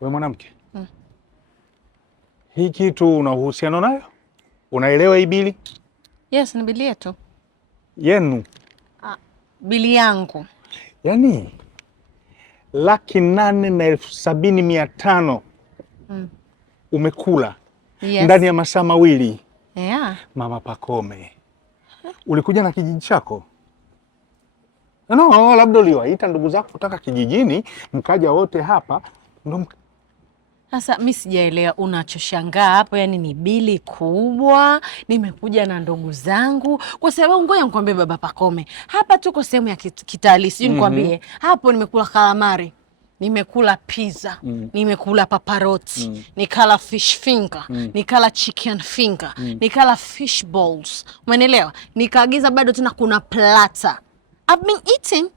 Wewe mwanamke, hii kitu una uhusiano nayo? Unaelewa hii bili? Yes, ni bili yetu. Yenu? Bili yangu. Yaani 8,70,500 umekula ndani ya masaa mawili. Yeah. Mama Pakome, ulikuja na kijiji chako? No, labda uliwaita ndugu zako kutoka kijijini mkaja wote hapa ndo. Sasa mimi sijaelewa unachoshangaa hapo, yani ni bili kubwa, nimekuja na ndugu zangu kwa sababu ngoja nikwambie baba Pakome, hapa tuko sehemu ya kitalii, sijui nikwambie. Hapo nimekula calamari, nimekula pizza, nimekula paparoti, nikala fish finger, nikala chicken finger, nikala fish balls. Umeelewa? Nikaagiza bado tena kuna plata. I've been eating.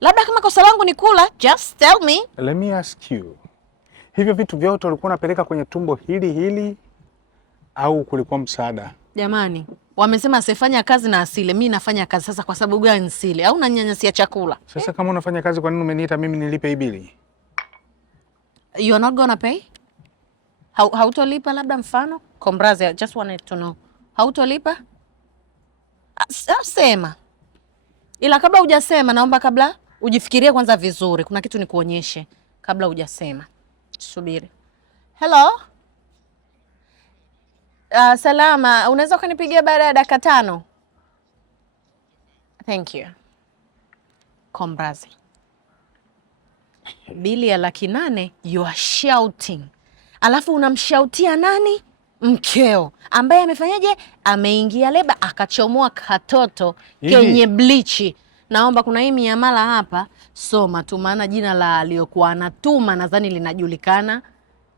Labda kama kosa langu ni kula, just tell me. Let me ask you. Hivyo vitu vyote ulikuwa unapeleka kwenye tumbo hili au kulikuwa msaada? Jamani, wamesema asifanya kazi na asile. Mimi nafanya kazi, sasa kwa sababu gani nisile? Au unanyanyasia chakula? Sasa kama unafanya kazi, kwa nini umeniita mimi nilipe hii bili? You are not gonna pay? Hautolipa labda mfano? Kombrazi, I just wanted to know. Hautolipa? Sema. Ila kabla hujasema naomba kabla ujifikirie kwanza vizuri. Kuna kitu nikuonyeshe kabla hujasema. Subiri. Hello? Salama, unaweza kunipigia baada ya dakika 5? Thank you. Kombrazi. Bili ya 800,000 you are shouting. Alafu unamshautia nani? Mkeo ambaye amefanyaje? Ameingia leba akachomoa katoto kenye blichi. Naomba kuna hii miamala hapa, soma tu maana jina la aliyokuwa anatuma nadhani linajulikana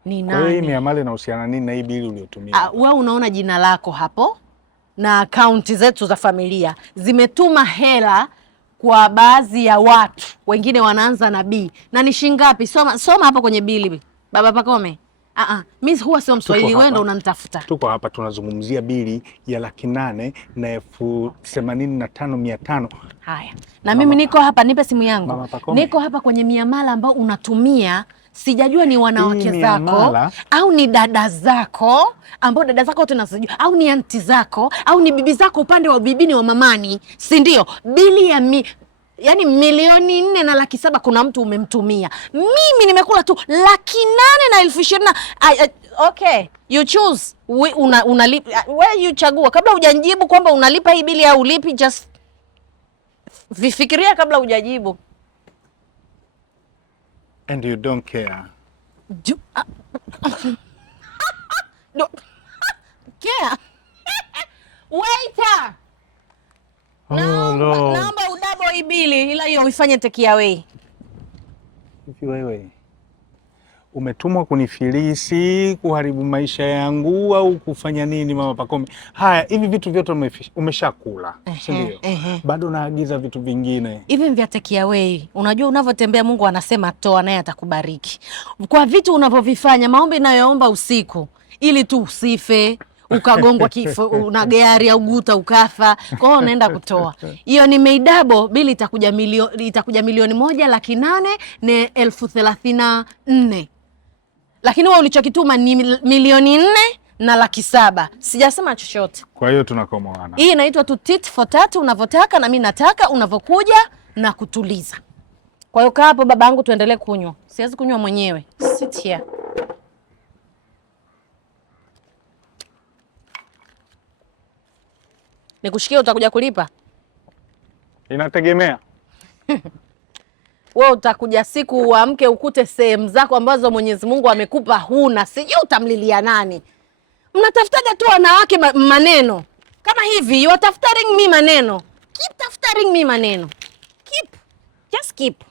ni nani. Kwa hiyo hii miamala inahusiana nini na hii bili uliyotumia? Wewe unaona jina lako hapo na akaunti zetu za familia zimetuma hela kwa baadhi ya watu, wengine wanaanza na B. Na ni shilingi ngapi? Soma hapo kwenye bili baba Pakome. Mimi huwa sio Mswahili, wewe ndo unanitafuta. Tuko hapa tunazungumzia bili ya 8,85,500. Haya. Na mimi niko hapa, nipe simu yangu. Niko hapa kwenye miamala ambao unatumia, sijajua ni wanawake zako au ni dada zako, ambao dada zako tunasijua, au ni anti zako au ni bibi zako upande wa bibini wa mamani, si ndio? Bili ya yani 4,407,000 kuna mtu umemtumia. Mimi nimekula tu 8,20,000. Okay, you choose. Unalipa wewe, you chagua kabla hujanijibu kwamba unalipa hii bili au ulipi, just vifikiria kabla hujajibu. And you don't care. Care. Waiter. Naomba udabo hii bili, ila hiyo uifanye take away. Hivi wewe umetumwa kunifilisi, kuharibu maisha yangu au kufanya nini mama Pakome? Haya, hivi vitu vyote umeshakula, si ndio? Bado naagiza vitu vingine. Hivi vya take away. Unajua unavyotembea Mungu anasema toa naye atakubariki. Kwa vitu unavyovifanya, maombi nayoomba usiku ili tu usife, ukagongwa kifo, una gari au guta ukafa. Kwa hiyo unaenda kutoa. Hiyo ni meidabo, bili itakuja 1,834,000. Lakini wewe ulichokituma ni 4,407,000. Sijasema chochote. Kwa hiyo tunakomoana. Hii inaitwa tu tit for tat, unavyotaka na mimi nataka, unavyokuja na kutuliza. Kwa hiyo kaa hapo babangu, tuendelee kunywa. Siwezi kunywa mwenyewe. Sit here. Nikushikia utakuja kulipa? Inategemea. Wewe utakuja siku uamke ukute sehemu zako ambazo Mwenyezi Mungu amekupa huna. Sijui utamlilia nani. Mnatafutaga tu wanawake maneno. Kama hivi, you are taftaring me maneno. Keep taftaring me maneno. Keep. Just keep.